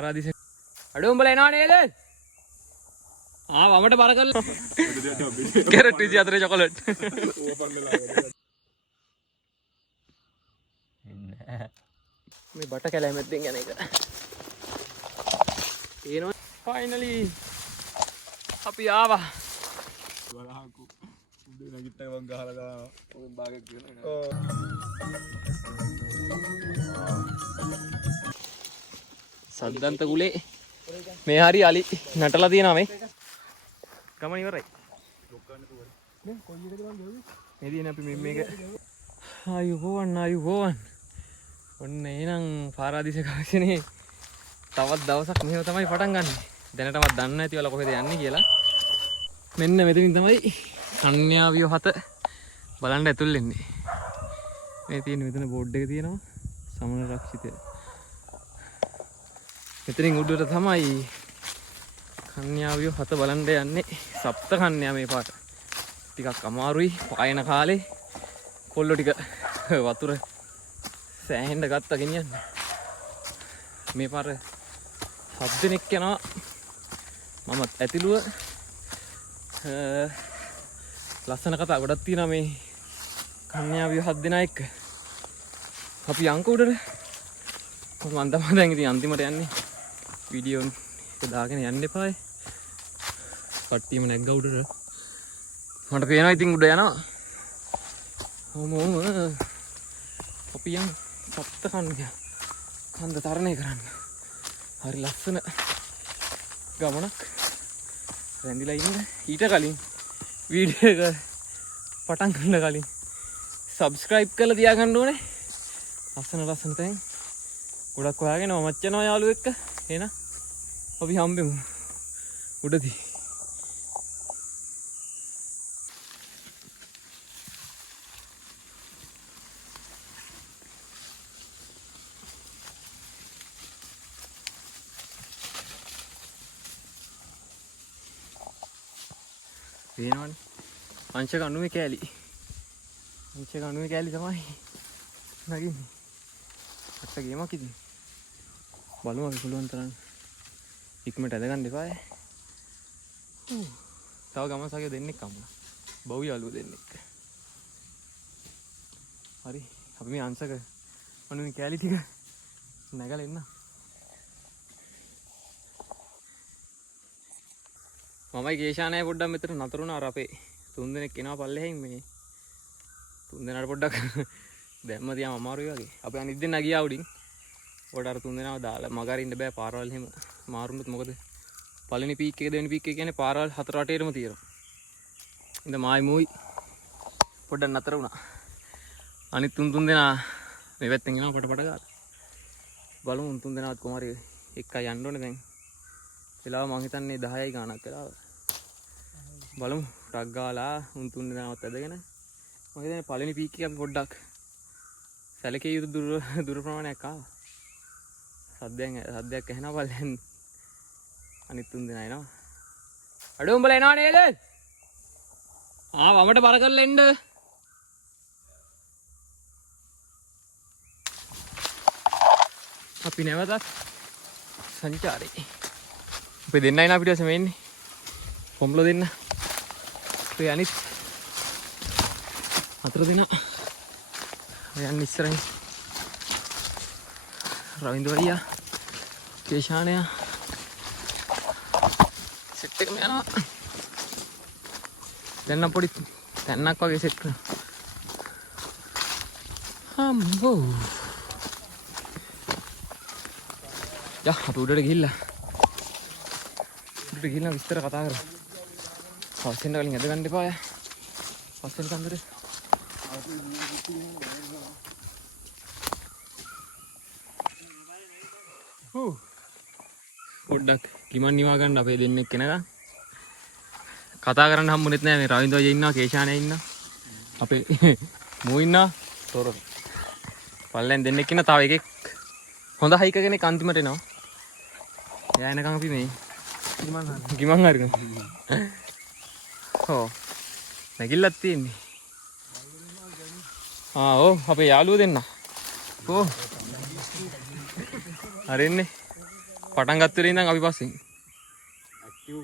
පාරාදීස අඩු උඹලා එනවා නේද? වමට බර කරලා. Carrot 24 chocolate. මේ බට කැලෑමෙන් යන එක. ඒනවා ෆයිනලි අපි ආවා. බලහකු. උඩ නැගිට්ටා මං ගහලා දානවා. ඔය භාගයක් කියනවා. සද්දන්ත කුලේ මේ හරි අලි නටලා තියෙනවා මේ. ගමන ඉවරයි. මේ දින අපි මේක ආයුබෝවන්. ඔන්න එහෙනම් පාරාදීස කාක්ෂණේ තවත් දවසක් මෙහෙම තමයි පටන් ගන්න. දැනටමත් දන්නේ නැති වල කොහෙද යන්නේ කියලා. මෙන්න මෙතනින් තමයි කන්‍යාවිය 7 බලන්න ඇතුල් වෙන්නේ. මේ තියෙන මෙතන බෝඩ් එක තියෙනවා සමන රක්ෂිතය. මෙතනින් උඩට තමයි කන්‍යාවිය 7 බලන්න යන්නේ. සප්ත කන්‍යා මේ පාට. ටිකක් අමාරුයි පායන කාලේ කොල්ලෝ ටික වතුර සෑහෙන්න ගත්තා ගෙනියන්න. මේ පාර 7 දෙනෙක් යනවා. මමත් ඇතිලුව ලස්සන කතා ගොඩක් තියෙනවා මේ කන්‍යාවිය 7 දෙනා එක්ක. අපි අංක උඩට මම තමයි දැන් ඉතින් අන්තිමට යන්නේ. වීඩියෝ එක දාගෙන යන්න එපායි. කට්ටියම නැග්ග උඩට. මට පේනවා ඉතින් උඩ යනවා. අපි යන් සප්ත කන්ද තරණය කරන්න. හරි ලස්සන ගමනක්. රැඳිලා ඉන්න ඊට කලින් වීඩියෝ එක පටන් ගන්න කලින් සබ්ස්ක්‍රයිබ් කරලා තියාගන්න ඕනේ. ලස්සන තැන් ගොඩක් හොයාගෙන මම යනවා යාළුවෝ එක්ක. එහෙනම් අපි හම්බෙමු උඩදී. පේනවනේ අංශක 90 කෑලි. අංශක 90 කෑලි තමයි නගින්නේ. අට ගේමක් ඉතින්. බලමු අපි පුළුවන් තරම් ඉක්මනට ඇදගන්න එපායි. තව ගමන් සාගේ දෙන්නෙක් අම්මා. බව් යාළුවෝ දෙන්නෙක්. හරි අපි මේ අංශක 90 කෑලි ටික නැගලා එන්න. මමයි කේෂානයි පොඩ්ඩක් මෙතන නතර වුණා. අර අපේ 3 දෙනෙක් එනවා පල්ලෙහෙන් මේ 3 දෙනාට පොඩ්ඩක් දැම්ම තියාම අමාරුයි වගේ. අපි අනිත් දෙන්නා ගියා උඩින්. පොඩ අර 3 දෙනාව දාලා මග අරින්න බෑ පාරවල් එහෙම මාරුනොත්. මොකද පළවෙනි පීක් එක දෙවෙනි පීක් එක කියන්නේ පාරවල් 4-8ේම තියෙනවා. ඉතින් මායි මූයි පොඩ්ඩක් නතර වුණා. අනිත් 3 දෙනා මේ පැත්තෙන් එනවා පට ගාලා. බලමු 3 දෙනාවත් කොහොම හරි එකයි යන්න ඕනේ දැන්. වෙලාව මං හිතන්නේ 10යි ගානක් වෙලාව. බලමු ටක් ගාලා 3 දෙනාවත් ඇදගෙන. මම හිතන්නේ පළවෙනි පීක් එක අපි පොඩ්ඩක් සැලකිය යුතු දුර ප්‍රමාණයක් ආවා. සද්දයක් ඇහෙනවා බලන්න. අනිත් 3 දෙනා එනවා. අඩෝ උඹලා එනවා නේද? වමට බර කරලා එන්න. අපි නැවතත් සංචාරේ. අපි දෙන්නයි නා පිටුපස්සේ මේ ඉන්නේ. කොම්බල දෙන්න. අපි අනිත් 4 දෙනා යන්න ඉස්සරහින්. රවින්දු අයියා, කේෂානයා සෙට් එකම යනවා. දැන් නම් පොඩි තැන්නක් වගේ සෙට් කරනවා. හම්බෝ. යා අපි උඩට ගිහිල්ලා විස්තර කතා කරමු. පස්සෙන් කලින් ඇද ගන්න එපා. පස්සෙන් කන්දරේ. පොඩ්ඩක් කිමන් නිවා ගන්න අපේ දෙන්නෙක් කෙනකම්. කතා කරන්න හම්බුනේත් නෑ. මේ රවින්දු අයියා ඉන්නවා, කේෂානයා ඉන්නවා. අපේ මූ ඉන්නවා. තොර. පල්ලෙන් දෙන්නෙක් ඉන්න තව එකෙක් හොඳ හයික කෙනෙක් අන්තිමට එනවා. එයා එනකම් අපි මේ ගිමන් හරිනවා. ඔව්. නැගිල්ලක් තියෙන්නේ. ඔව් අපේ යාළුවෝ දෙන්න. ඔව්. හරින්නේ. පටන් ගත්තේ ඉඳන් අපි පස්සෙන්. ඇක්ටිව්.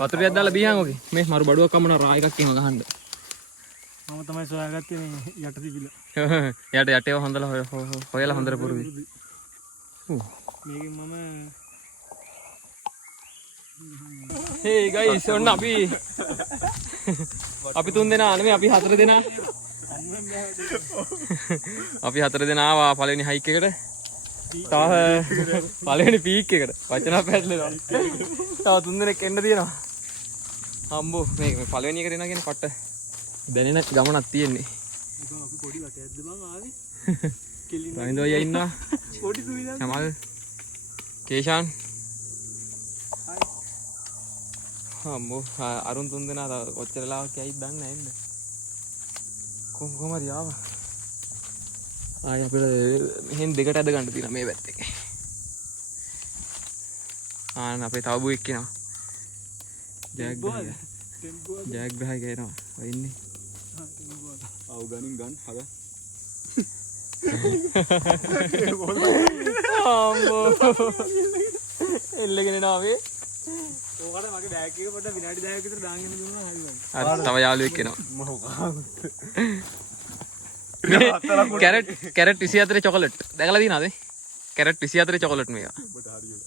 වතුරයක් දාලා බීහන් ඔගේ. මේ මරු බඩුවක් කමන රා එකක් එහෙම ගහන්න. මම තමයි සොයාගත්තේ මේ යට තිබිලා. යටේව හොඳලා හොයලා හොඳට පුරුදු. මේකෙන් මම hey guys ඔන්න අපි 3 දෙනා නෙමෙයි අපි 4 දෙනා අපි 4 දෙනා ආවා පළවෙනි හයික් එකට තව පළවෙනි පීක් එකට වචන පැටලෙනවා තව 3 දෙනෙක් එන්න තියෙනවා අම්බෝ මේ පළවෙනි එකට එනවා කියන්නේ පට්ට දැනෙන ගමනක් තියෙන්නේ අපි පොඩි වටයක්ද බං ආවේ රවින්දෝ අයියා ඉන්නවා පොඩි සුවිදා කමල් කේෂාන් අම්මෝ අරුන් 3 දෙනා ඔච්චර ලාවක් යයිද දන්නේ නැහැ නේද කොහොමද යාව ආය අපිට මෙහෙන් දෙකට ඇද ගන්න තියෙනවා මේ පැත්තේ ආන අපේ තව බුවෙක් ඉනවා ජැක් බහයි ගේනවා වෙන්නේ ආව ගනින් ගන්න හද අම්මෝ එල්ලගෙන නාවේ ඕකට මගේ බෑග් එක පොඩ්ඩක් විනාඩි 10ක් විතර දාගෙන දුන්නා හරි මම. අර තව යාළුවෙක් එනවා. මම කැරට් 24 චොකලට්. දැකලා තියෙනවද? කැරට් 24 චොකලට් මේක. ඔබට හරියට.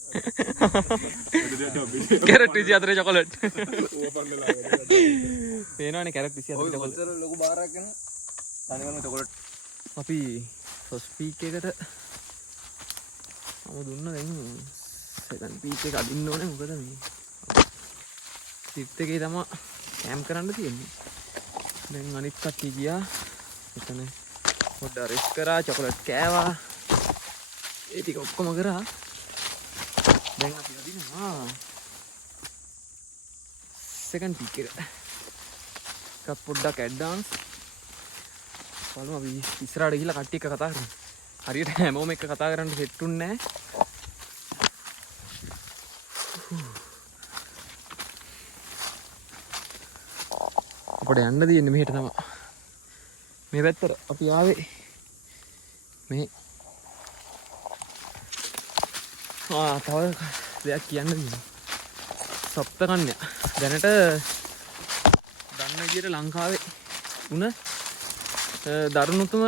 Carrot 24 chocolate. පේනවනේ කැරට් 24 චොකලට්. ඔය ලොකු බාරක් ගන්න. තනිකරම චොකලට්. අපි ෆස්ට් පීක් එකට දුන්න දැන් සෙකන්ඩ් පීක් එක අදින්න ඕනේ මොකද මේ ටිප් එකේ තමයි කැම්ප් කරන්න තියෙන්නේ. දැන් අනිත් කට්ටිය ගියා. එතන පොඩ්ඩක් රෙස්ට් කරා, චොකලට් කෑවා. ඒ ටික ඔක්කොම කරා. දැන් අපි අදිනවා සෙකන්ඩ් පීක් එක. එකක් පොඩ්ඩක් ඇඩ්වාන්ස්. බලමු අපි ඉස්සරහට ගිහලා කට්ටිය එක්ක කතා කරමු. හරියට හැමෝම එක්ක කතා කරන්න සෙට් උන්නේ නැහැ. අපිට යන්න තියෙන්නේ මෙහෙට තමයි. මේ පැත්තට අපි ආවේ. මේ තව දෙයක් කියන්න තියෙනවා. සප්තකන්‍යා. දැනට දන්න විදියට ලංකාවේ උන දරුණුතුම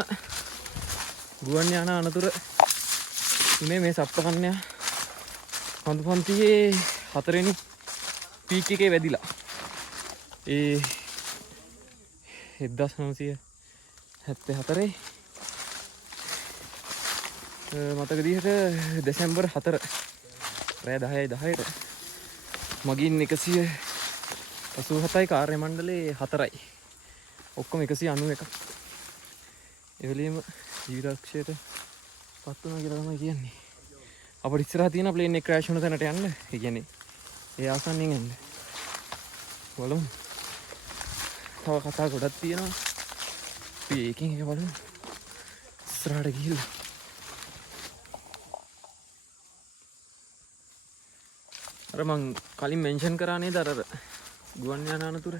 ගුවන් යාන අනතුර උනේ මේ සප්තකන්‍යා කඳු පන්තියේ 4 වෙනි පීක් එකේ වැදිලා. ඒ 1974 මතක විදිහට දෙසැම්බර් 4 රෑ 10:10ට මගින් 187යි කාර්ය මණ්ඩලයේ 4යි ඔක්කොම 191ක් එවෙලෙම ජීවිතක්ෂයට පත් වුණා කියලා තමයි කියන්නේ. අපිට ඉස්සරහ තියෙන ප්ලේන් එක ක්‍රෑෂ් වුණ තැනට යන්න. ඒ කියන්නේ ඒ ආසන්නෙන් යන්න. බලමු. තව කතා ගොඩක් තියෙනවා. අපි එකකින් එක බලමු. ඉස්සරහට ගිහිල්ලා. අර මං කලින් මෙන්ෂන් කරා නේද අර ගුවන් යාන අනතුර.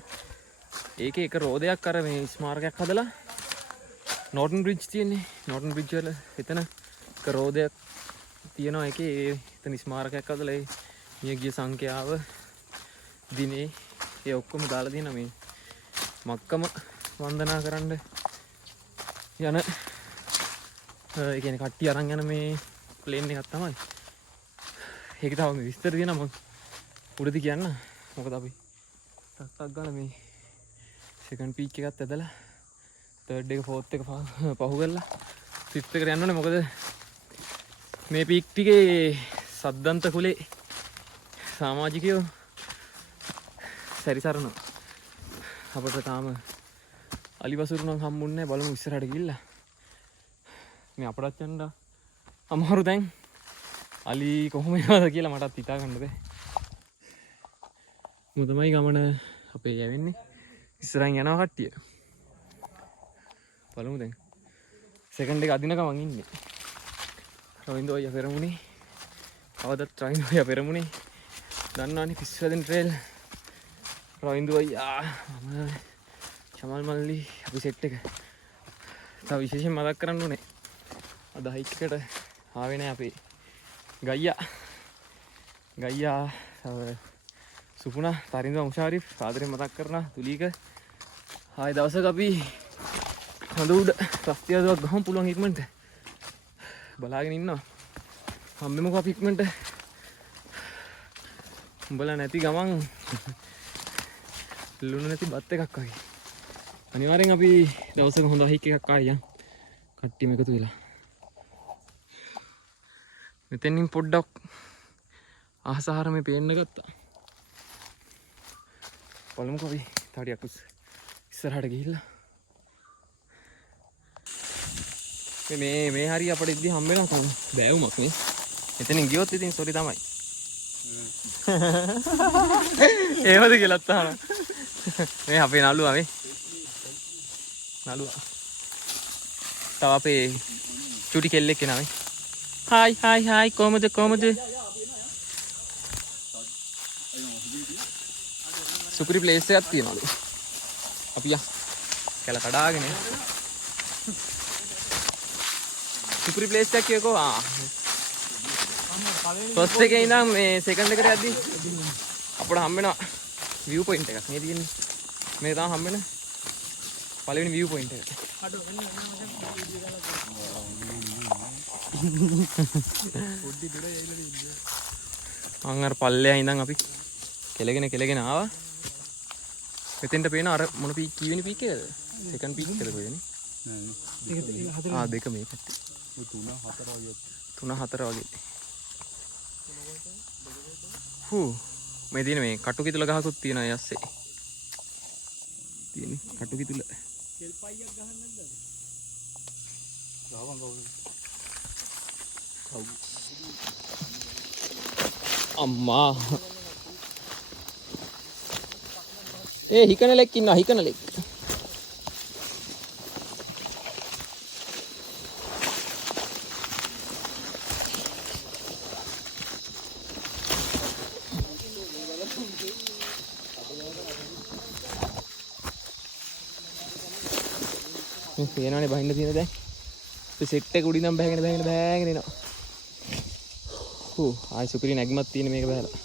ඒකේ එක රෝදයක් අර මේ ස්මාරකයක් හදලා නෝටන් බ්‍රිජ් තියෙන්නේ. නෝටන් බ්‍රිජ් වල එතන එක රෝදයක් තියෙනවා. ඒකේ එතන ස්මාරකයක් හදලා ඒ මිය ගිය සංඛ්‍යාව දිනේ ඒ ඔක්කොම දාලා තියෙනවා මේ මක්කම වන්දනා කරන්න යන ඒ කියන්නේ කට්ටිය අරන් යන මේ ප්ලේන් එකක් තමයි. ඒක තව මේ විස්තර දෙනවා මම උඩදී කියන්න. මොකද අපි ටක් ගාලා මේ සෙකන්ඩ් පීක් එකත් ඇදලා තර්ඩ් එක ෆෝර්ත් එක පහු කරලා ෆිෆ්ත් එකට යන්න ඕනේ. මොකද මේ පීක් ටිකේ සද්දන්ත කුලේ සමාජිකයෝ සැරිසරනවා. අපිට තාම අලිවසුරු නම් හම්බුන්නේ නැහැ. බලමු ඉස්සරහට ගිහිල්ලා. මේ අපරත් යන්න අමාරු දැන්. අලි කොහොම යනවද කියලා මටත් හිතා ගන්න බෑ. මම තමයි ගමන අපේ යවෙන්නේ. ඉස්සරහින් යනවා කට්ටිය. බලමු දැන්. සෙකන්ඩ් එක අදින ගමන් ඉන්නේ. රවින්දෝ අයියා පෙරමුණේ. කවදත් රවින්දෝ අයියා පෙරමුණේ. දන්නවනේ පිස්සුවෙන් ට්‍රේල්. රවින්දෝ අයියා මම චමල් මල්ලි අපි සෙට් එක තව විශේෂයෙන් මතක් කරන්න ඕනේ අද හයික් එකට ආවේ නැහැ අපේ ගයියා සුපුණා තරිඳ මුෂාරිෆ් සාදරයෙන් මතක් කරන තුලීක ආයේ දවසක අපි හඳ උඩ රස්තියදුවක් ගහමු පුළුවන් ඉක්මනට බලාගෙන ඉන්නවා හම්බෙමුකෝ අපි ඉක්මනට උඹලා නැති ගමන් ලුණු නැති බත් එකක් වගේ අනිවාර්යෙන් අපි දවසක හොඳ හයික් එකක් ආයියන් කට්ටියම එකතු වෙලා මෙතනින් පොඩ්ඩක් අහසහර මේ පේන්න ගත්තා බලමුකෝ අපි තාඩියක් ඉස්සරහට ගිහිල්ලා මේ හරිය අපිට ඉද්දි හම්බ වෙනවා කොහොම බෑවුමක් නේ එතනින් ගියොත් ඉතින් සෝරි තමයි ඒවද කියලාත් අහන මේ අපේ නළුවා තව අපේ චුටි කෙල්ලෙක් එනවා මේ හායි කොහමද සුපිරි ප්ලේස් එකක් තියෙනවලු අපි කැල කඩාගෙන සුපිරි ප්ලේස් එකක් කියකෝ ෆස්ට් එකේ ඉඳන් මේ සෙකන්ඩ් එකට යද්දි අපිට හම්බ වෙනවා view point එකක් මේ තියෙන්නේ මේ තමයි හම්බ වෙන පළවෙනි view point එක මං අර පල්ලෙහා ඉඳන් අපි කෙලගෙන ආවා මෙතෙන්ට පේන අර මොන පීක් කීවෙනි පීක් එකද සෙකන්ඩ් පීක් එකද කොහෙද නේ දෙක මේ පැත්තේ 3 4 වගේ මේ තියෙන මේ කටු කිතුල ගහකුත් තියෙනවා යස්සේ තියෙන්නේ කටු කිතුල කෙල් පයියක් ගහන්න නැද්ද ගාවන් අම්මා හිකනලෙක් ඉන්නවා හිකනලෙක් මේ පේනවනේ බහින්න තියෙන දැන් ඒ සෙට් එක උඩින් නම් බෑගෙන එනවා ආයි සුපිරි නැගිමක් තියෙන මේක බෑලා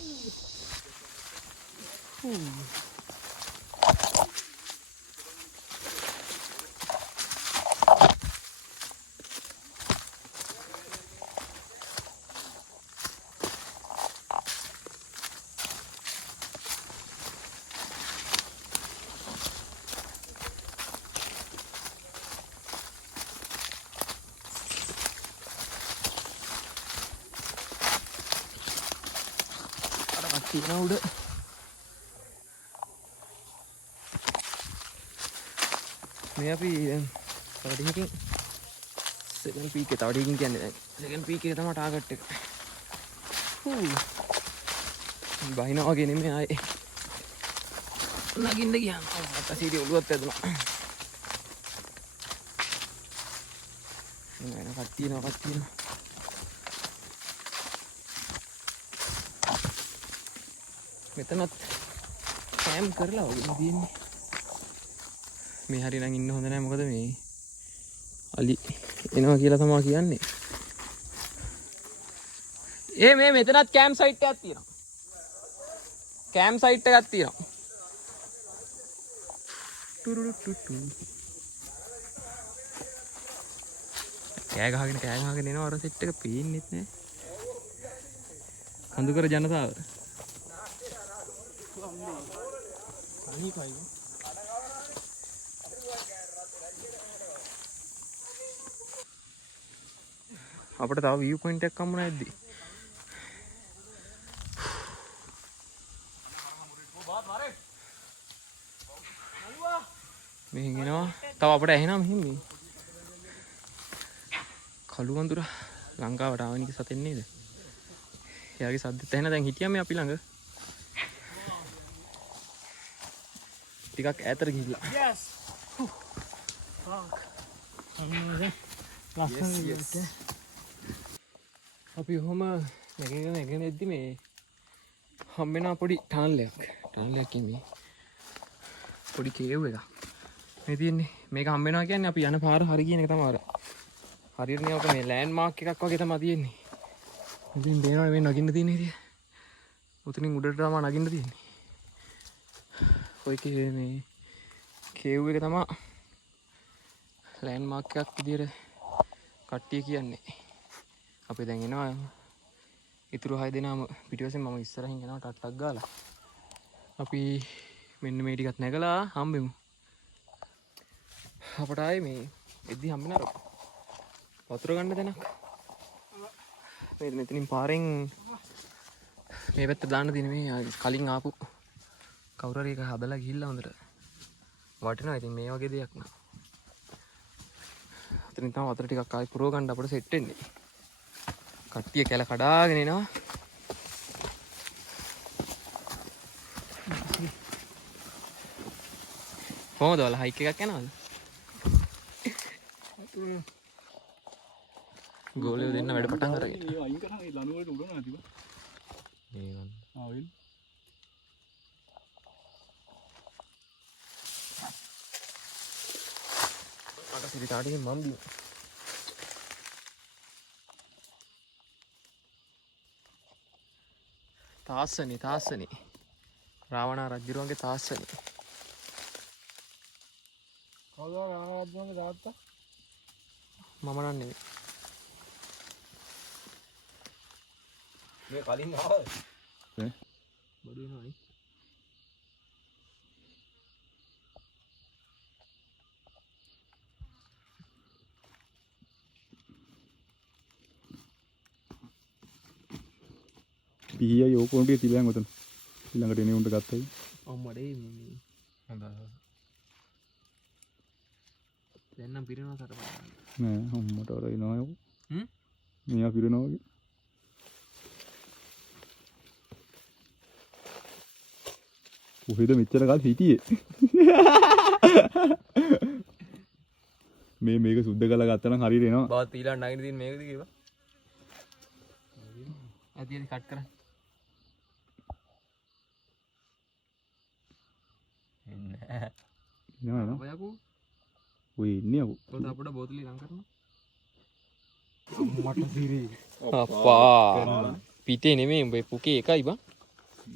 තියෙන උඩ මේ අපි තව ටිකකින් සෙකන්ඩ් පීක් එක තව ටිකකින් කියන්නේ දැන් සෙකන්ඩ් පීක් එක තමයි ටාගට් එක බහිනවා වගේ නෙමෙයි ආයේ නගින්න ගියාම අතසීරිය ඔළුවත් ඇදුණා එන කට්ටියනවා මෙතනත් කෑම් කරලා වගේ තියෙන්නේ මේ හරිය නම් ඉන්න හොඳ නැහැ මොකද මේ අලි එනවා කියලා තමයි කියන්නේ මේ මෙතනත් කෑම් සයිට් එකක් තියෙනවා කෑ ගහගෙන එනවා අර සෙට් එක පේන්නෙත් නෑ කඳුකර ජනතාව අපිට තව view point එකක් හම්බුනා ඇද්දි මෙහෙන් එනවා තව අපිට ඇහෙනවා මෙහෙන් මේ කළු වඳුර ලංකාවට ආවනික සතෙන් නේද එයාගේ සද්දෙත් ඇහෙන දැන් හිටියා මේ අපි ළඟ ටිකක් ඈතට ගිහිල්ලා අපි ඔහොම නැගෙන එද්දි මේ හම්බෙනා පොඩි ටනල් එකක් මේ පොඩි කේව් එකක් මේ තියෙන්නේ මේක හම්බ වෙනවා කියන්නේ අපි යන පාර හරි කියන එක තමයි අර. හරියට නේ ඔක මේ ලෑන්ඩ් මාක් එකක් වගේ තමයි තියෙන්නේ. ඉතින් දේනවා මේ නගින්න තියෙන ඉතින්. උතනින් උඩට තමයි නගින්න තියෙන්නේ. ඔය මේ කේව් එක තමයි ලෑන්ඩ් මාක් එකක් විදියට කට්ටිය කියන්නේ. අපි දැන් එනවා. ඉතුරු 6 දෙනාම පිටිපස්සෙන් මම ඉස්සරහින් යනවා ටට්ටක් ගාලා. අපි මෙන්න මේ ටිකත් නැගලා හම්බෙමු. අපට ආයේ මේ එද්දි හම්බෙන අර වතුර ගන්න තැනක්. මේ මෙතනින් පාරෙන් මේ පැත්ත දාන්න තියෙන මේ කලින් ආපු කවුරු හරි එක හදලා ගිහිල්ලා හොඳට වටිනවා. ඉතින් මේ වගේ දෙයක් නා. අතනින් තමයි වතුර ටිකක් ආයි පුරව ගන්න අපිට සෙට් වෙන්නේ. කට්ටිය කැල කඩාගෙන එනවා. කොහොමද ඔයාලා හයික් එකක් යනවද? ගෝලියෝ දෙන්න වැඩ පටන් අරගෙන. ඒ අයින් කරා ඒ ලනු වලට උඩ නැතිව. ඒවන්. ආවිල්. අර සිරිතාටින් මම් බිම. තාස්සනි. රාවණා රජුරුවන්ගේ තාස්සනි. කවුද රාවණා රජුගේ තාත්තා? මම නම් නෙවෙයි. මේ කලින් ආවද? ඈ? බඩු වෙනවයි. පිහිය යෝකොන්ටි තිලයන් උතන. ඊළඟට එනේ උන්ට ගත්තයි. අම්මඩේ මේ හොඳයි. දැන් නම් පිරෙනවා සට බලන්න. නෑ අම්මට වල එනවා යෝ. හ්ම්? මෙයා පිරෙනවා වගේ. කොහෙද මෙච්චර කාල හිටියේ? මේක සුද්ධ කරලා ගත්තා නම් හරියට එනවා. බවත් ඊළඟ නගින්න තියෙන මේකද කිව්වා? ඇදියද කට් කරන්න. එනවා. ඔයකෝ ඔය ඉන්නේ අකෝ. පොත අපිට බෝතලේ ලං කරනවා. මට සිරි. අප්පා. පිටේ නෙමෙයි උඹේ පුකේ එකයි බං.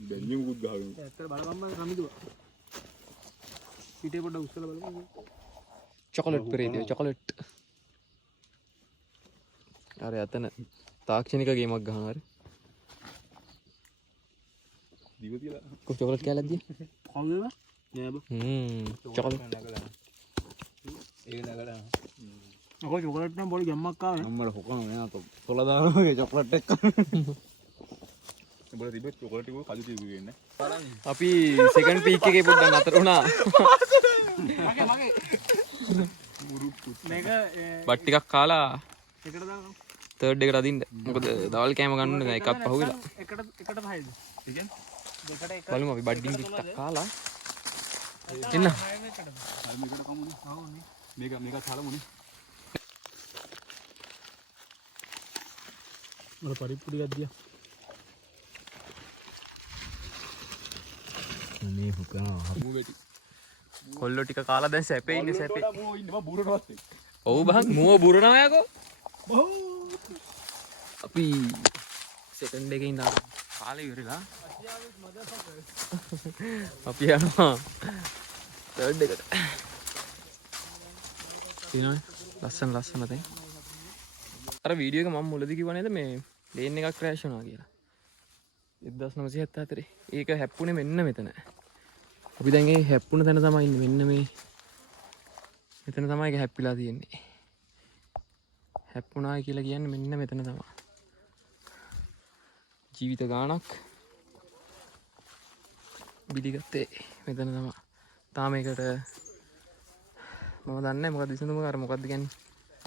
බැන්නේ මුකුත් ගහගෙන. ඇත්තට බලපම්ම රමිදුවා. පිටේ පොඩ්ඩක් උස්සලා බලපන්. චොකලට් පෙරේදියෝ චොකලට්. අර යතන තාක්ෂණික ගේමක් ගහනවා හරි. දිව තියලා. කො චොකලට් කෑල්ලක් දිය. කවුද? නෑ බ. චොකලට්. ඒක නගලා. අකෝ චොකලට් නම් පොඩි ගැම්මක් ආවනේ. අම්මලා හොකම නෑ තොල දානවා වගේ චොකලට් එක. උඹලා තිබෙත් චොකලට් එක කලු තියුවේ ඉන්නේ. අපි සෙකන්ඩ් පීක් එකේ පොඩ්ඩක් නතර වුණා. මගේ. මේක බත් ටිකක් කාලා එකට දානවා. තර්ඩ් එකට අදින්න. මොකද දවල් කෑම ගන්න ඕනේ එකක් පහුවිලා. එකට පහයිද? ඒ කියන්නේ දෙකට එක. බලමු අපි බඩ්ඩින් ටිකක් කාලා. එන්න. මේකට කමුනේ. ආවනේ. මේක හලමුනේ. මල පරිප්පු ටිකක් දියා. මේ හුකනවා හමු වෙටි. කොල්ලෝ ටික කාලා දැන් සැපේ ඉන්නේ සැපේ. මෝ ඉන්නේ මම බුරනවත් එක්ක. ඔව් බං මුව බුරනවා යකෝ. අපි සෙකන්ඩ් එකේ ඉඳන් කාලේ ඉවරලා. අපි යනවා තර්ඩ් එකට. තියෙනවනේ ලස්සන තැන්. අර වීඩියෝ එක මම මුලදී කිව්වා නේද මේ ප්ලේන් එකක් ක්‍රෑෂ් වුණා කියලා. 1974. ඒක හැප්පුණේ මෙන්න මෙතන. අපි දැන් ඒ හැප්පුණ තැන තමයි ඉන්නේ. මෙන්න මේ මෙතන තමයි ඒක හැප්පිලා තියෙන්නේ. හැප්පුණායි කියලා කියන්නේ මෙන්න මෙතන තමයි. ජීවිත ගාණක් බිලිගත්තේ මෙතන තමයි. තාම ඒකට මම දන්නේ නැහැ මොකද විසඳුම කර මොකද්ද කියන්නේ.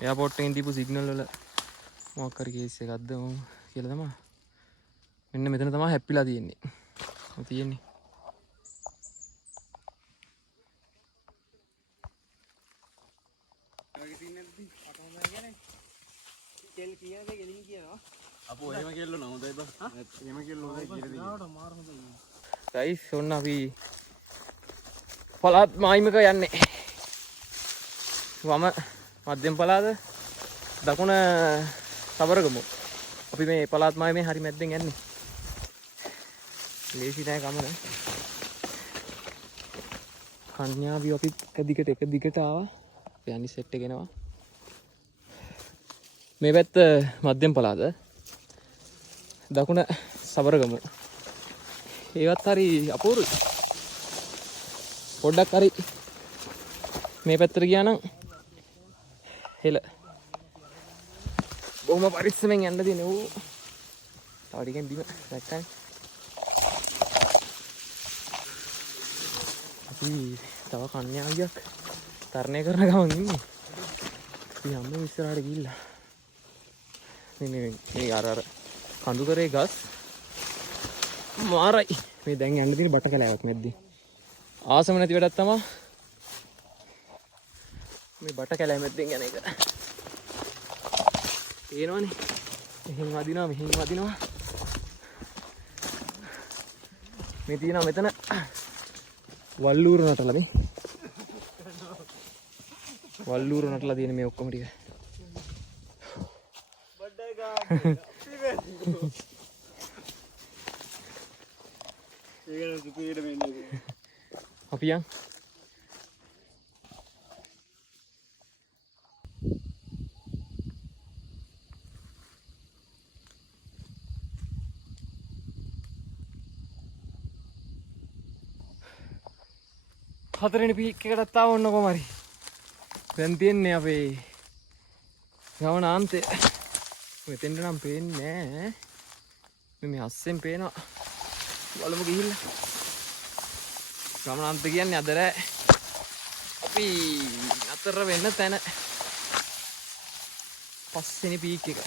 එයාපෝට් එකෙන් දීපු සිග්නල් වල මොකක් හරි කේස් එකක්ද කියලා තමයි. මෙන්න මෙතන තමයි හැප්පිලා තියෙන්නේ. ඔය තියෙන්නේ. අපෝ එහෙම කෙල්ලෝ නෝ හොඳයි බං. එහෙම කෙල්ලෝ හොඳයි කියලා දෙන්න. ගයිස් ඔන්න අපි පළාත් මායිමක යන්නේ. වම මධ්‍යම පළාත දකුණ සබරගමු. අපි මේ පළාත් මාර්ගයේ හරි මැද්දෙන් යන්නේ. ලේසි නෑ ගමන. කන්‍යාවි අපි එක දිගට ආවා. අපි අනිත් සෙට් එක ගෙනවා. මේ පැත්ත මධ්‍යම පළාත. දකුණ සබරගමු. ඒවත් හරි අපූර්වයි. පොඩ්ඩක් හරි මේ පැත්තට ගියා නම් හෙල බොහොම පරිස්සමෙන් යන්න තියෙන ඌ. තව ටිකෙන් බිම දැක්කනේ. අපි තව කන්‍යාවියක් තරණය කරන ගමන් ඉන්නේ. අපි හැමෝම ඉස්සරහට ගිහිල්ලා. මේ අර කඳුකරේ ගස් මාරයි. මේ දැන් යන්න තියෙන බට කැලෑවක් නැද්ද? ආසම නැති වැඩක් තමයි මේ බට කැලෑ මැද්දෙන් යන එක. පේනවනේ. මෙහෙන් වදිනවා මෙහෙන් වදිනවා. මේ තියෙනවා මෙතන වල්ලූරු නටලා මේ. වල්ලූරු නටලා තියෙන මේ ඔක්කොම ටික. අපි යන් හතරෙනි පීක් එකටත් ආව ඔන්න කොහමරි. දැන් තියන්නේ අපේ ගමන අන්තය. මෙතෙන්ට නම් පේන්නේ නෑ. මේ අස්සෙන් පේනවා. බලමු ගිහිල්ලා. ගමන අන්ත කියන්නේ අද රෑ අපි අතර වෙන්න තැන. පස්වෙනි පීක් එක.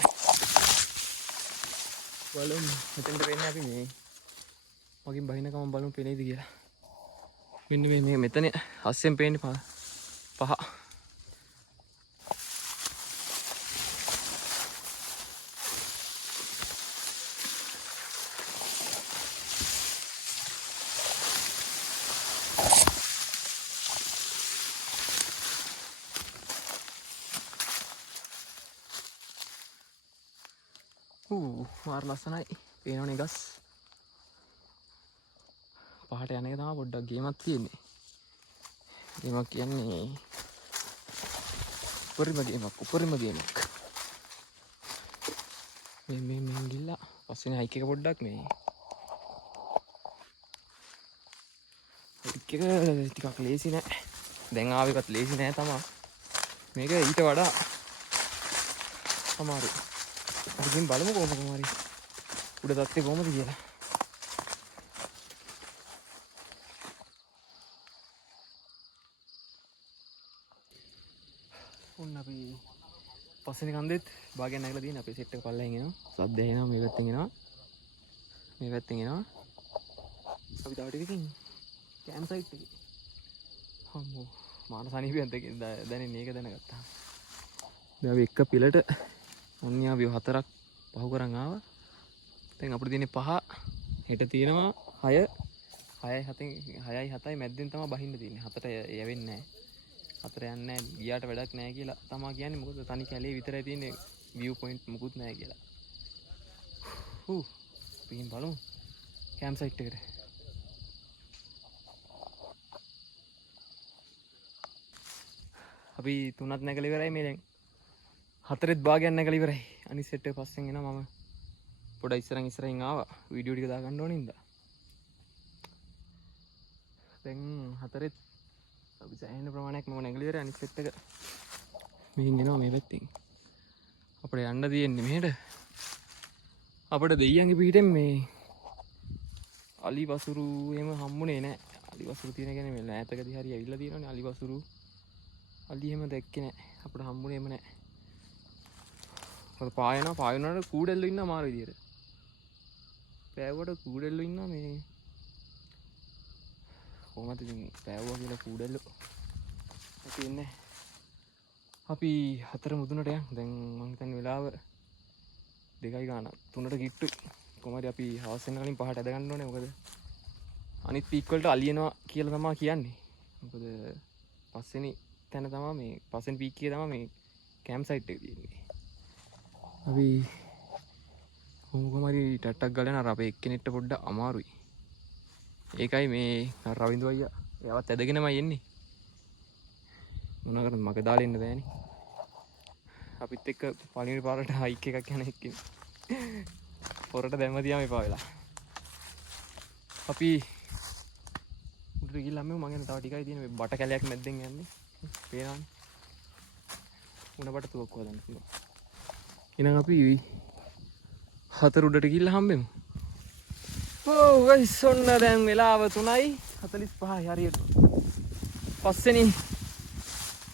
බලමු මෙතෙන්ට වෙන්නේ අපි මේ මගින් බහින ගමන් බලමු පේනේද කියලා. මෙන්න මේ මෙතන අස්සෙන් පේන්නේ පහ. මාර ලස්සනයි. පේනවනේ ගස්. පහට යන එක තමයි පොඩ්ඩක් ගේමක් තියෙන්නේ. ගේමක් කියන්නේ උපරිම ගේමක්. මේ ගිල්ලා පස්සේ හයික් එක පොඩ්ඩක් මේ හයික් එක ටිකක් ලේසි නෑ. දැන් ආවෙකත් ලේසි නෑ තමයි. මේක ඊට වඩා අමාරුයි. අපි ගිහින් බලමු කොහොමද හරි උඩ තත්ත්වය කොහොමද කියලා. ඔන්න අපි පස්වෙනි කන්දෙත් භාගයක් නැගලා තියෙන අපේ සෙට් එක පල්ලෙන් එනවා. සද්ද එනවා මේ පැත්තෙන් එනවා. මේ පැත්තෙන් එනවා. අපි තව ටිකකින් කැම්ප් සයිට් එකේ. හම්බෝ මාන සනීපියත් එක්ක දැනෙන්නේ ඒක දැනගත්තා. දැන් අපි එක පිළට අන්‍යාවිය 4ක් පහු කරන් ආවා. දැන් අපිට තියෙන්නේ 5. හෙට තියෙනවා 6. 6යි 7යි මැද්දෙන් තමයි බහින්න තියෙන්නේ. 7ට යවෙන්නේ නැහැ. 4 යන්නේ නැහැ. ගියාට වැඩක් නැහැ කියලා තමයි කියන්නේ. මොකද තනි කැලේ විතරයි තියෙන්නේ. view point මුකුත් නැහැ කියලා. පිටින් බලමු. කැම්ප් සයිට් එකට. අපි 3ත් නැගලා ඉවරයි මේ දැන්. 4ත් භාගයක් නැගලා ඉවරයි. අනිත් සෙට් එක පස්සෙන් එනවා මම. පොඩ්ඩක් ඉස්සරහින් ආවා. වීඩියෝ ටික දාගන්න ඕනේ ඉඳලා. දැන් 4ත් අපි සෑහෙන ප්‍රමාණයක් මම නැගලා ඉවරයි. අනිත් සෙට් එක මෙහින් එනවා මේ පැත්තෙන්. අපිට යන්න තියෙන්නේ මෙහෙට. අපිට දෙයියන්ගේ පිටින් මේ අලි වසුරු එහෙම හම්බුනේ නැහැ. අලි වසුරු තියෙන කියන්නේ මේ ඈතකදී හරි ඇවිල්ලා තියෙනවනේ අලි වසුරු. අලි එහෙම දැක්කේ නැහැ. අපිට හම්බුනේම නැහැ. මොකද පායනට කූඩෙල්ලෝ ඉන්නවා මාරු විදියට. පෑවුවට කූඩෙල්ලෝ ඉන්නවා මේ කොහොමද ඉතින් පෑවුවා කියලා කූඩෙල්ලෝ තියෙන්නේ. අපි 4 මුදුනට යන්. දැන් මං හිතන්නේ වෙලාව 2යි ගානක් 3ට කිට්ටුයි. කොහමද අපි හවස් වෙන කලින් 5ට ඇද ගන්න ඕනේ. මොකද අනිත් පීක් වලට අලියනවා කියලා තමයි කියන්නේ. මොකද පස්වෙනි තැන තමයි මේ පස්සෙන් පීක් එකේ තමයි මේ කැම්ප් සයිට් එක තියෙන්නේ. අපි කොහොමරි ටට්ටක් ගාලා අර අපේ එක්කෙනෙක්ට පොඩ්ඩක් අමාරුයි. ඒකයි මේ රවින්දු අයියා එයාවත් ඇදගෙනමයි එන්නේ. මොනවා කරන්නද මගේ දාලා එන්න බෑනේ. අපිත් එක්ක පළවෙනි පාරට හයික් එකක් යන එක්කෙනෙක්. පොරට දැම්ම තියාම එපා වෙලා. අපි උඩට ගිහලා මම යන තව ටිකයි තියෙන මේ බට කැලයක් මැද්දෙන් යන්නේ. පේනවනේ. උණ බට තුවක්කුව දාන්න පුළුවන්. එහෙනම් අපි 4 උඩට ගිහලා හම්බෙමු. ඕ ගයිස් ඔන්න දැන් වෙලාව 3:45යි හරියට. පස්සෙනි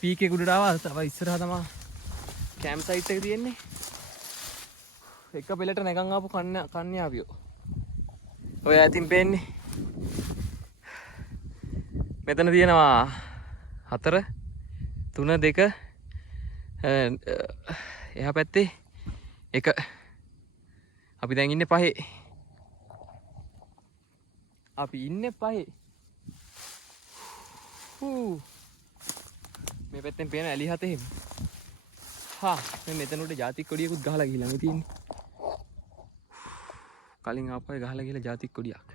පීක් එක උඩට ආවා. තව ඉස්සරහා තමයි කැම්ප් සයිට් එක තියෙන්නේ. එක පෙළට නැගන් ආපු කන්‍යාවියෝ. ඔය ඇතින් පේන්නේ. මෙතන තියෙනවා 4 3 2 එහා පැත්තේ 1. අපි දැන් ඉන්නේ 5. අපි ඉන්නේ 5. මේ පැත්තෙන් පේන ඇලි 7 එහෙම. මේ මෙතන උඩ ජාතික කොඩියකුත් ගහලා ගිහලා මේ තියෙන්නේ. කලින් ආපහු ගහලා ගිහලා ජාතික කොඩියක්.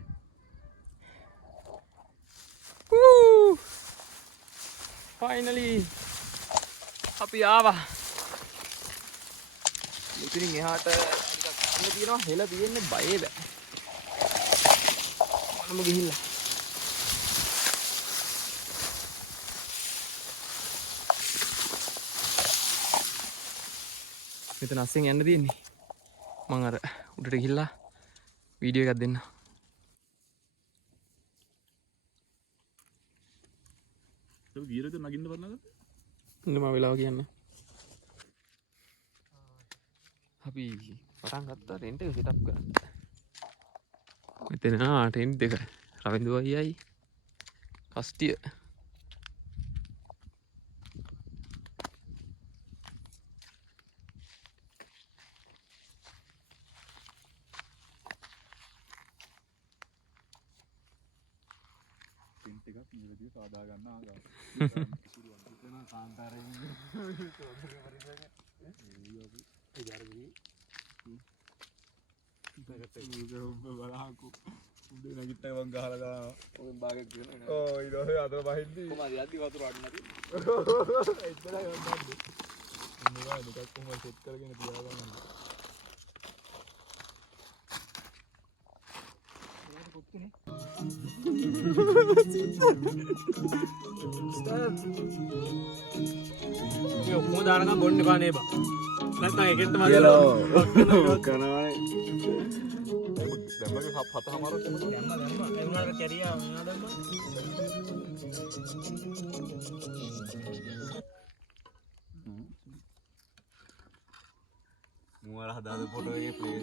ෆයිනලි අපි ආවා. ඉතින් එහාට ටිකක් ගන්න තියෙනවා. හෙල තියෙන්නේ බයේ බෑ. මොනම ගිහිල්ලා. මෙතන අස්සෙන් යන්න තියෙන්නේ. මම අර උඩට ගිහිල්ලා වීඩියෝ එකක් දෙන්න. ඒක ගියරද නගින්න බලනද? ඉන්න මම වෙලාව කියන්න. අපි පටන් ගත්තා රෙන්ට් එක සෙටප් කරන්න. මෙතන ටෙන්ට් එක රවින්දු අයියයි කස්ටිය. ටිකක් නිවැරදිව සාදා ගන්න ආගා. එතන කාන්තාරයෙන් බලහකු උඩේ නැගිට්ටා මං ගහලා දානවා. ඔය බාගෙක් වෙනවා. ඔව් ඊට පස්සේ අතර බහින්දි කොහමද යද්දි වතුර අඩු නැති. එච්චරයි වන්දන්නේ. මොනවා දෙකක් කොහමද සෙට් කරගෙන තියාගන්න. ඔක්කොම දානකම් බොන්න එපා නේ බා. නැත්නම් එකෙන්ට මම කනවානේ. දැම්මගේ හතමාරක් එමුද? දැම්මා ඒ උනාට කැරියා මෙයා දැම්මා. මුවර හදාද ෆොටෝ එකේ ප්ලේ.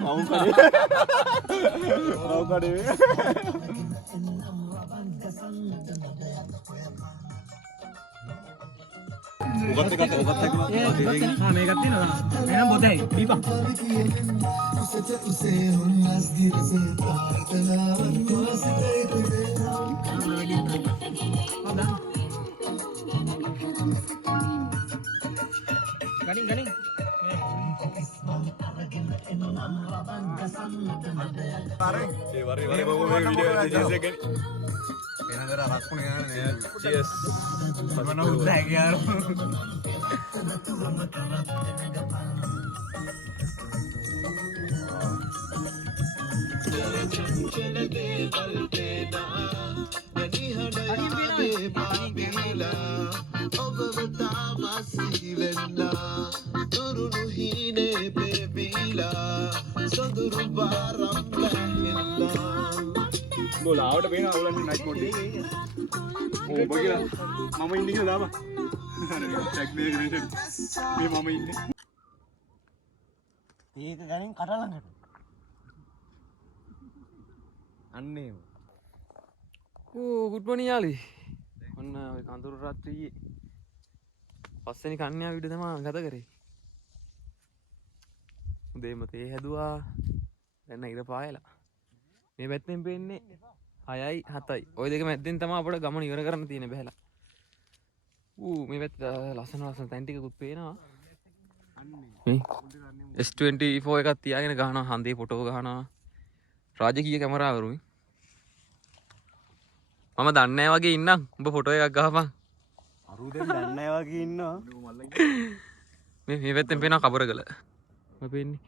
මම කඩේ. ඔකත් එකක් මේකත් තියෙනවා. එහෙනම් බොතයි. දීපන්. ගණින්. ඒ වරේ වීඩියෝ එකේ එනදර රක්කුණ ගන්නේ චීස් මම උදේ ගියා बोलावट पे ना बोला नाइट मोड ओ बगीला मामा इंडी के दाबा चेक दे ग्रेशन මේ මම ඉන්නේ ඒක ගණන් කට ළඟට අන්නේ ගුඩ් මොර්නිං යාළුවෝ. ඔන්න ඔය කඳුරු රාත්‍රියේ පස්වෙනි කන්‍යා විඩ තමයි ගත කරේ. උදේම තේ හැදුවා. දැන් ඉර පායලා. මේ පැත්තෙන් පේන්නේ 6යි 7යි ওই දෙක මැද්දෙන් තමයි අපිට ගමන ඉවර කරන්න තියෙන්නේ බහැලා. මේ පැත්ත ලස්සන තැන් ටිකකුත් පේනවා. මේ S24 එකක් තියාගෙන ගහනවා හන්දේ ෆොටෝ ගහනවා. රාජකීය කැමරාවරුයි. මම දන්නේ නැහැ වගේ ඉන්නම්. උඹ ෆොටෝ එකක් ගහපන්. අරු දැන් දන්නේ නැහැ වගේ ඉන්නවා. මේ පැත්තෙන් පේනවා කබරගල. මම පේන්නේ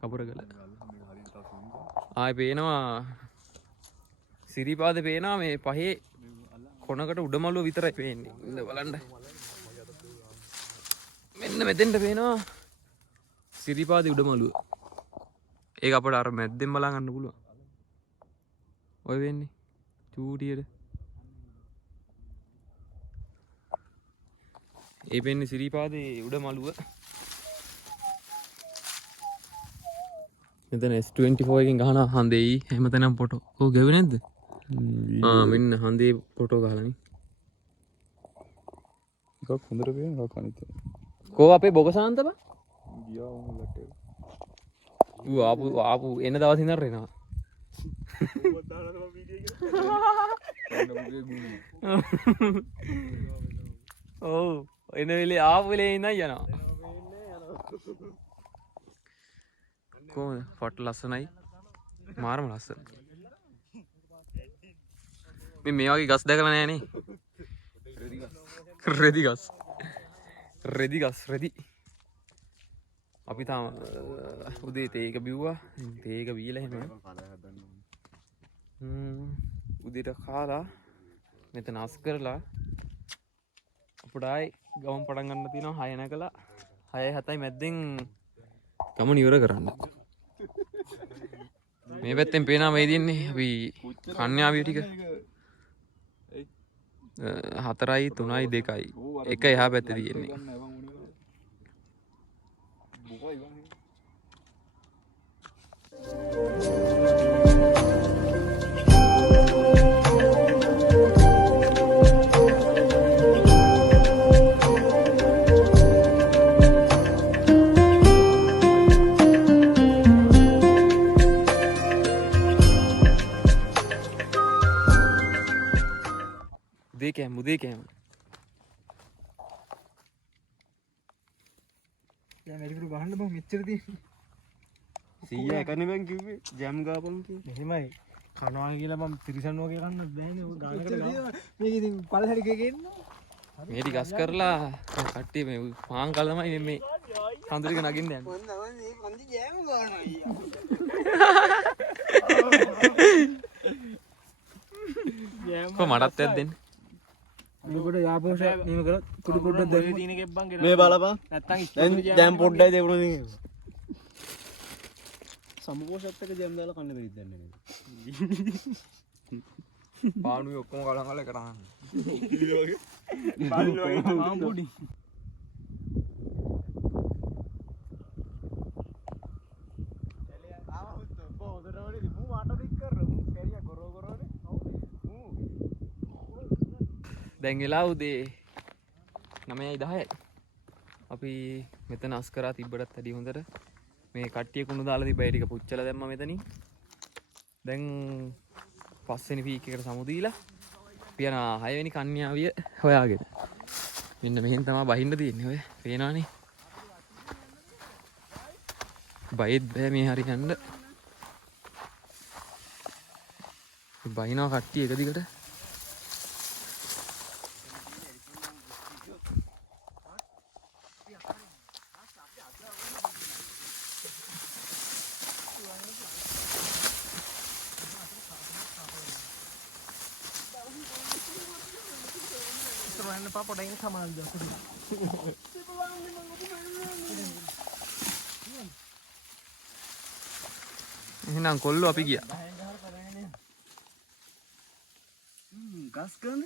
කබරගල. ආයි පේනවා සිරිපාද පේනවා මේ පහේ කොනකට උඩමළුව විතරයි පේන්නේ. ඉන්න බලන්න. මෙන්න මෙතෙන්ට පේනවා සිරිපාදේ උඩමළුව. ඒක අපිට අර මැද්දෙන් බලා ගන්න පුළුවන්. ඔය වෙන්නේ චූටියට. ඒ වෙන්නේ සිරිපාදේ උඩමළුව. මෙතන S24 එකෙන් ගහන හන්දේයි හැමතැනම ෆොටෝ. ඔව් ගෙවුවේ නැද්ද? මෙන්න හන්දේ ෆොටෝ ගහලානේ. එකක් හොඳට පේන එකක් අනිත් එක. කෝ අපේ බොගසාන්ත බා? ගියා උන් ලටේ. ඌ ආපු එන දවස් ඉඳන් රෙනවා. ඔව් එන වෙලේ ආපු වෙලේ ඉඳන් යනවා. කොහොමද? ෆොට් ලස්සනයි. මාරම ලස්සන. මේ වගේ ගස් දැකලා නැහැ නේ. රෙදි ගස්. රෙදි. අපි තාම උදේ තේක බිව්වා. තේක බීලා එහෙම. උදේට කාලා මෙතන අස් කරලා අපිට ආයි ගමන් පටන් ගන්න තියෙනවා 6 නැකලා 6-7යි මැද්දෙන් ගමන ඉවර කරන්න. මේ පැත්තෙන් පේනවා මේ දින්නේ අපි කන්‍යාවිය ටික 4යි 3යි 2යි එක එහා පැත්තේ තියෙන්නේ. උදේ කෑම දැන් වැඩිපුර ගහන්න බං මෙච්චර තියෙන්නේ 100 එකනේ බං කිව්වේ ජැම් ගාපන් කිව්වේ එහෙමයි කනවා කියලා මම තිරිසන් වගේ කන්නත් බෑනේ ඔය ගානකට ගාන මේක ඉතින් පල්හැරි ගේන්න මේ ටික ගස් කරලා කට්ටිය මේ පාන් කලමයි මේ කඳුර ටික නගින්න යන්නේ මොන් තමයි මේ පන්ති ජෑම ගානවා අයියා කො මටත් දෙන්න මේකට යාපෝෂ මේව කරලා කුඩු පොඩ්ඩක් දෙන්න තියෙන එකෙක් බං ගෙනා මේ බලපන් නැත්තම් දැන් ජැම් පොඩ්ඩයි දෙවුණා නේ සම්පෝෂත් එක ජැම් දාලා කන්න බැරිද දැන් නේද පානුවේ ඔක්කොම කලන් අල කරාන්න පානුවේ වගේ ආම් පොඩි දැන් වෙලා උදේ 9යි 10යි අපි මෙතන අස් කරා තිබ්බටත් වැඩි හොඳට මේ කට්ටිය කුණු දාලා තිබ්බයි ටික පුච්චලා දැම්මා මෙතනින් දැන් පස්වෙනි පීක් එකට සමු දීලා අපි යන 6 වෙනි කන්‍යාවිය හොයාගෙන මෙන්න මෙහෙන් තමයි බහින්න තියෙන්නේ ඔය පේනවනේ බයිත් බෑ මේ හරි යන්න බහිනවා කට්ටිය එක දිගට Terus papa udah ini sama aja. එහෙනම් කොල්ලෝ අපි ගියා. ගස් ගන්න.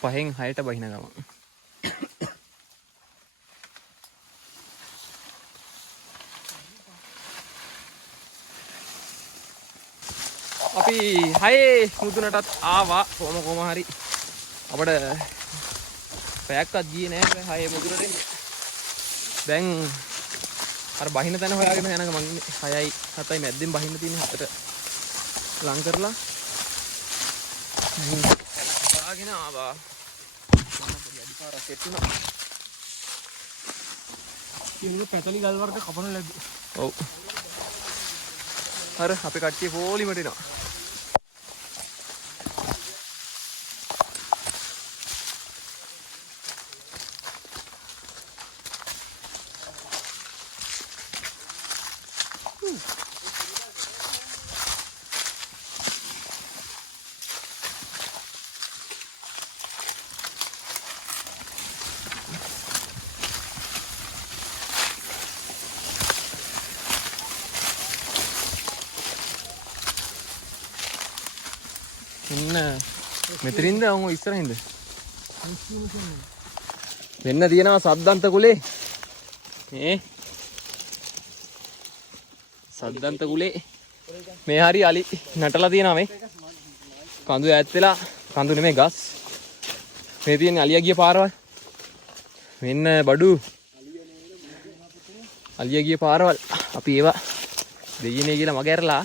පහෙන් 6ට බහින ගම. අපි 6 මුදුනටත් ආවා කොහොම හරි අපිට පැයක්වත් ගියේ නෑ 6 මුදුනට. දැන් අර බහින තැන හොයාගෙන යනක මං 6යි 7යි මැද්දෙන් බහින්න තියෙන 7ට ලං කරලා දාගෙන ආවා. යඩි පාරක් කෙටුණා. ඉතින් පැතලි ගල් වර්ග කපන ලැබි. ඔව්. අර අපේ කට්ටිය පොලිමට එනවා. ඉන්න මෙතනින්ද අවු ඉස්සරහින්ද වෙන්න තියෙනවා සද්දන්ත කුලේ සද්දන්ත කුලේ මේ හරි අලි නටලා තියෙනවා මේ කඳු ඈත් වෙලා කඳු නෙමෙයි ගස් මේ තියෙන අලියා ගිය පාරවල් මෙන්න බඩු අලියා ගිය පාරවල් අපි ඒවා දෙයියනේ කියලා මග ඇරලා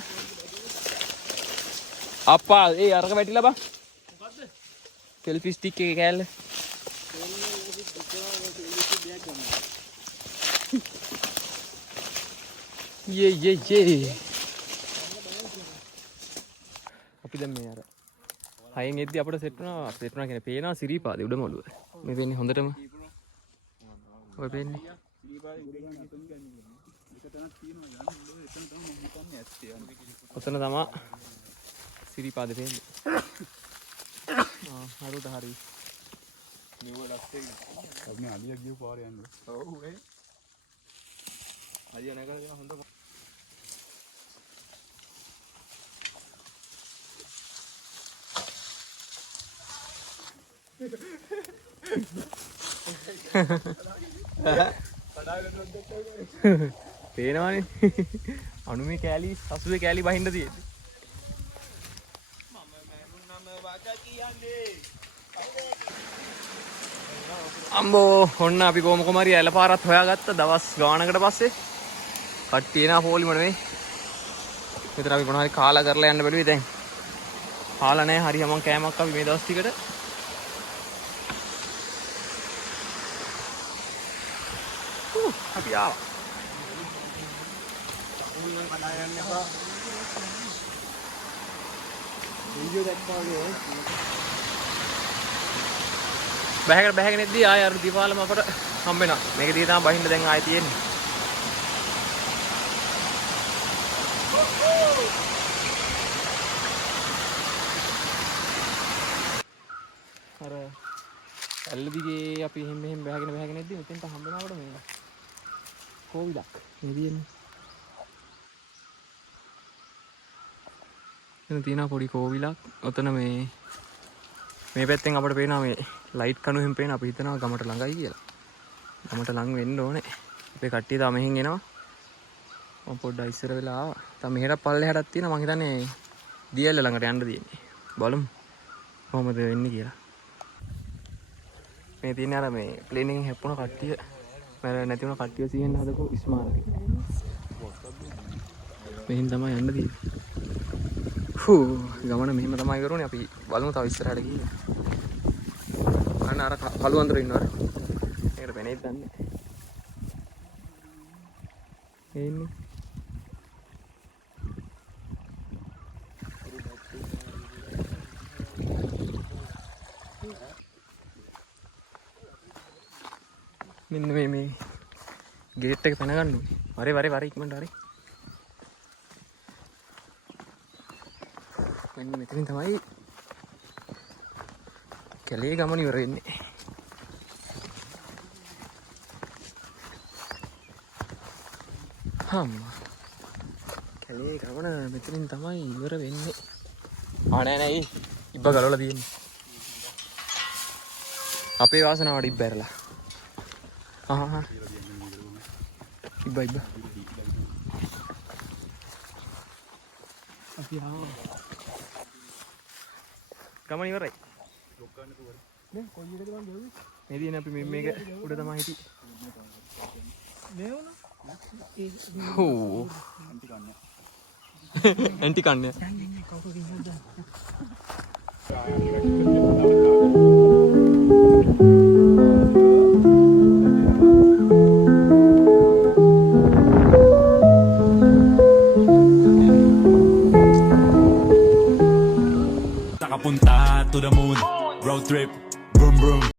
අප්පා ඒ අරක වැටිලා බං මොකද්ද සෙල්ෆි ස්ටික් එකේ කෑල්ල යේ අපි දැන් මේ අර හයෙන් එද්දි අපිට සෙට් වුණා කියන්නේ පේනවා සිරිපාදේ උඩම ඔළුව මේ වෙන්නේ හොඳටම ඔය පේන්නේ ඔතන තමයි සිරිපාදේ පේන්නේ හරුට හරි නිවඩක් අපි අලිය ගිය පාර යන්නේ ඔව් ඒ අලිය නැගලා හොඳ පේනවනේ අනුමේ කෑලි 80 කෑලි බහින්න තියෙන්නේ අම්බෝ ඔන්න අපි කොහොම කොමාරි ඇල පාරත් හොයාගත්ත දවස් ගානකට පස්සේ කට්ටිය එනවා පොලිම නෙමෙයි මෙතන අපි මොනවා හරි කාලා කරලා යන්න බැලුවේ දැන් කාලා නැහැ හරි යමන් කෑමක් අපි මේ දවස් ටිකට අපි ආවා බැහැගෙන ඉද්දී ආය අර දීපාලම අපට හම්බ වෙනවා. මේක දිගේ තමයි බහින්න දැන් ආයෙ තියෙන්නේ. අර ඇල්ල දිගේ අපි මෙහෙම බැහැගෙන ඉද්දී මෙතෙන්ට හම්බ වෙනකොට මේ කෝවිලක් මේ තියෙන්නේ. එතන තියෙනවා පොඩි කෝවිලක්. ඔතන මේ පැත්තෙන් අපිට පේනවා මේ ලයිට් කණු එහෙම පේන අපි හිතනවා ගමට ළඟයි කියලා. ගමට ළඟ වෙන්න ඕනේ. අපේ කට්ටිය තාම මෙහෙන් එනවා. මම පොඩ්ඩක් ඉස්සර වෙලා ආවා. තාම මෙහෙට පල්ලෙහාටක් තියෙනවා. මම හිතන්නේ දියැල්ල ළඟට යන්න තියෙන්නේ. බලමු කොහොමද වෙන්නේ කියලා. මේ තියෙන අර මේ ප්ලේන් එකෙන් හැප්පුණ කට්ටිය මම නැති වුණ කට්ටිය සිහින් හදපු ස්මාරකය. මෙහෙන් තමයි යන්න තියෙන්නේ. ගමන මෙහෙම තමයි කරුනේ අපි බලමු තව ඉස්සරහට ගිහින්. අන්න අර කළු අඳුර ඉන්නවා. ඒකට වෙනේත් දන්නේ. එන්නේ. මෙන්න මේ ගේට් එක පැන ගන්න ඕනේ. වරේ ඉක්මනට හරි. මෙන්න මෙතනින් තමයි කැලේ ගමන ඉවර වෙන්නේ. අම්මා කැලේ ගමන මෙතනින් තමයි ඉවර වෙන්නේ. නෑ ඉබ්බ ගලවලා තියෙන්නේ. අපේ වාසනාවට ඉබ්බ ඇරලා. ඉබ්බ අපි ආවා. ගමන ඉවරයි. නේ කොයි එකද මම ගියේ? මේ දින අපි මේක උඩ තමයි හිටියේ. මේ වුණා? ඇන්ටි කන්නේ Nakapunta to the moon, road trip.